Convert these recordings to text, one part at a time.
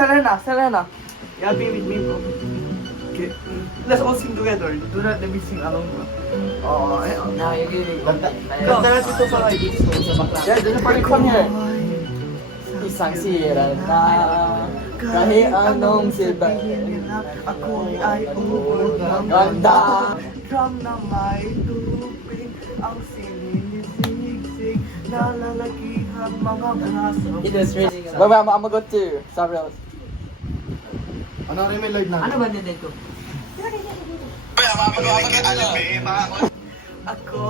Selena. You'll be with me, bro. Okay. Let's all sing together. Do not let me sing alone, bro. Oh, Now you're giving. Ganda na dito pa kayo. Yeah, dito pa rin Come here. Isang sira na kahit anong silba. Ako ay umulang Ganda. Drum na may tubig. Ang sinisigsig na lalakihang mga braso. It is really good. Wait, I'm gonna go to Sabriel. Ano rin may live na? Ano ba nito ko? Ako,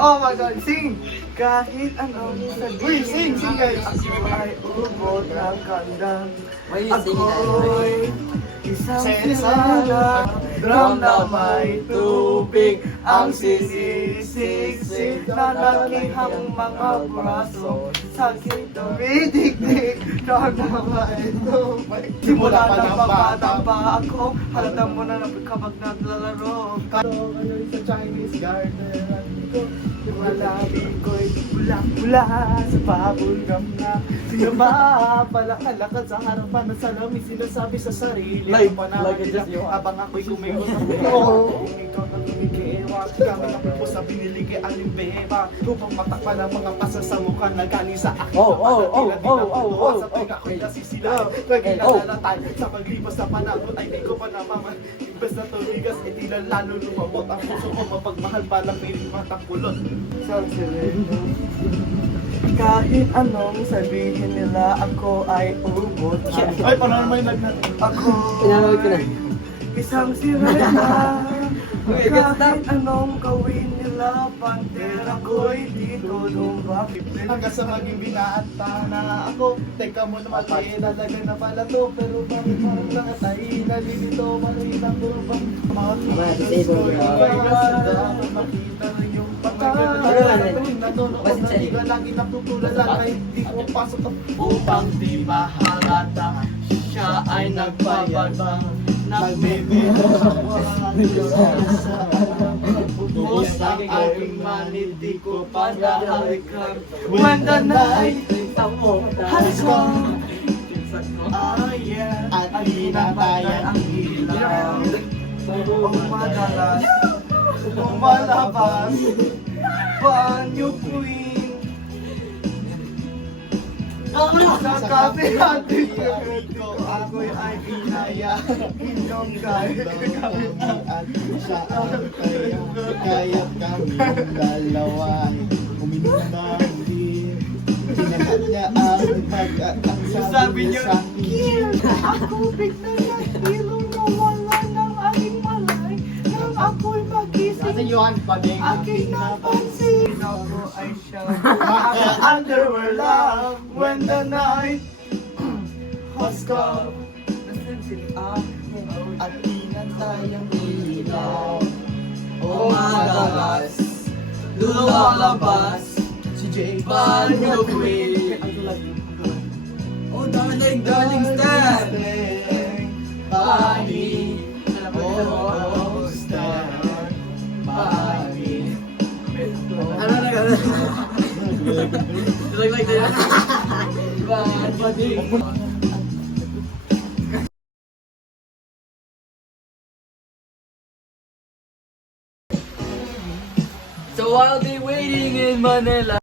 oh my God, sing! Kahit anong Uy, sing guys! Ako ay ubod ng kandang. Why you singing that? Ako'y isang sala, drum na may tubig. Ang sinisigsig na lakihang mga braso. Sakit na ridikdik, drum na may tubig. Simula ng bata pa ako, halata mo na kapag naglalaro. Ngayon sa Chinese garden, Malapit ko'y pula-pula sa pabulgam na pinapapalakalakad sa harapan ng salamin. Sinasabi sa sarili Like- ang panahon like nila just you. habang ako'y kumigot ng buho. Kung ikaw na tumikiwa, kami na po sa binili kay Alimbeba upang matakpan ang mga pasa sa mukha na galing sa akin. Sa tinga ko'y nasisila. Nagkinalalatan sa paglipas na panahon ay di ko pa namaman. Imbes na tumigas, e di lang lalo lumabot ang puso ko. Mapagmahal palang piling matang kulot. Kahit anong sabihin nila, ako ay ubod. ay, paano naman yung live natin? Ako Pinanood ko na. ay isang sirena. Okay, get Kahit anong gawin nila, pantera ko'y dito lumakit. Hanggang sa maging binata na ako. Teka mo naman, may lalagay na pala to. Pero bakit parang lahat ay nalilito? Maliit ang turbang. disable Makita na yung Ano ba yan? Natunog Basta na siya di ka lagi natutulalan. Kahit di ko pasok upang di mahalata. Siya ay nagbabagbang. Nagbibiro Bubos ang aking manit. Di ko pa nahalikan. When the night has come, Ah, yeah. At hinatayan ang ilaw. madalas lumalabas banyo queen. Sa kape natin ko, ako'y ay inaya. Inyong kahit At siya ang kaya kami dalawa. Uminom na hindi. Sinakat niya ang pag-atang sabi niyo, sa akin. ako bigla na hilo na wala ng aking malay. Nang ako'y magising, Yohan pa din aking napansin. Ako ay siyang underwear lang. When the night has come. At hinatayang ilaw. Madalas lumalabas Si Jay banyo queen. Oh, darling Stan. Bani. Oh, Stan. Bani. Ano na ka? Like that. So I'll be waiting in Manila.